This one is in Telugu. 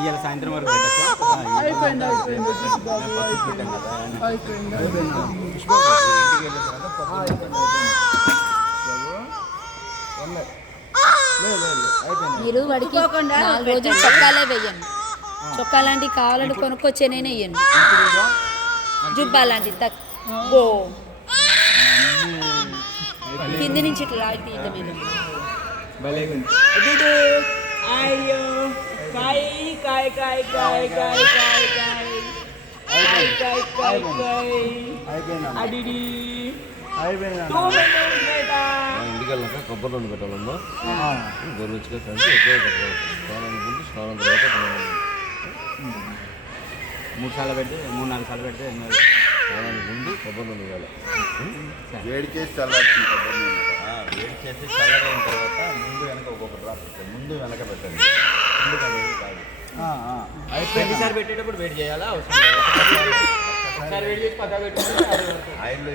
ఇవాళ సాయంత్రం వరకు పెట్టచ్చు. మీరు వాడికి 4 రోజులు చొక్కాలే వేయండి. చొక్కా లాంటివి కావాలంటే కొనుక్కొచ్చే నేనే వేయండి. జుబ్బా లాంటివి తక్కువ కింది నుంచి ఇట్లా లాగి తీయటం మీద అయ్యో కాయ్ కాయ్ కాయ్ కాయ్ కాయ్ కాయ్ కాయ్ కాయ్ కాయ్ కాయ్ కాయ్ అడిడి ఇంటికి వెళ్ళాక కొబ్బరి నూనె పెట్టాలమ్మా. గొర్రెచ్చుగా కలిసి ఎక్కువ పెట్టాలి. స్నానం ముందు స్నానం తర్వాత 3 సార్లు పెడితే 3-4 సార్లు పెడితే స్నానానికి ముందు కొబ్బరి నూనె వేయాలి. వేడి చేసి చల్లార్చి కొబ్బరి నూనె వేడి చేసి చల్లగా అయిన తర్వాత ముందు వెనక ఒక్కొక్క డ్రాప్ పెట్టండి. ముందు వెనక పెట్టండి. ప్రతిసారి పెట్టేటప్పుడు వేడి చేయాలా అవసరం లేదు. ఒకసారి వేడి చేసి పక్క పెట్టుకుంటే ఆయిల్లో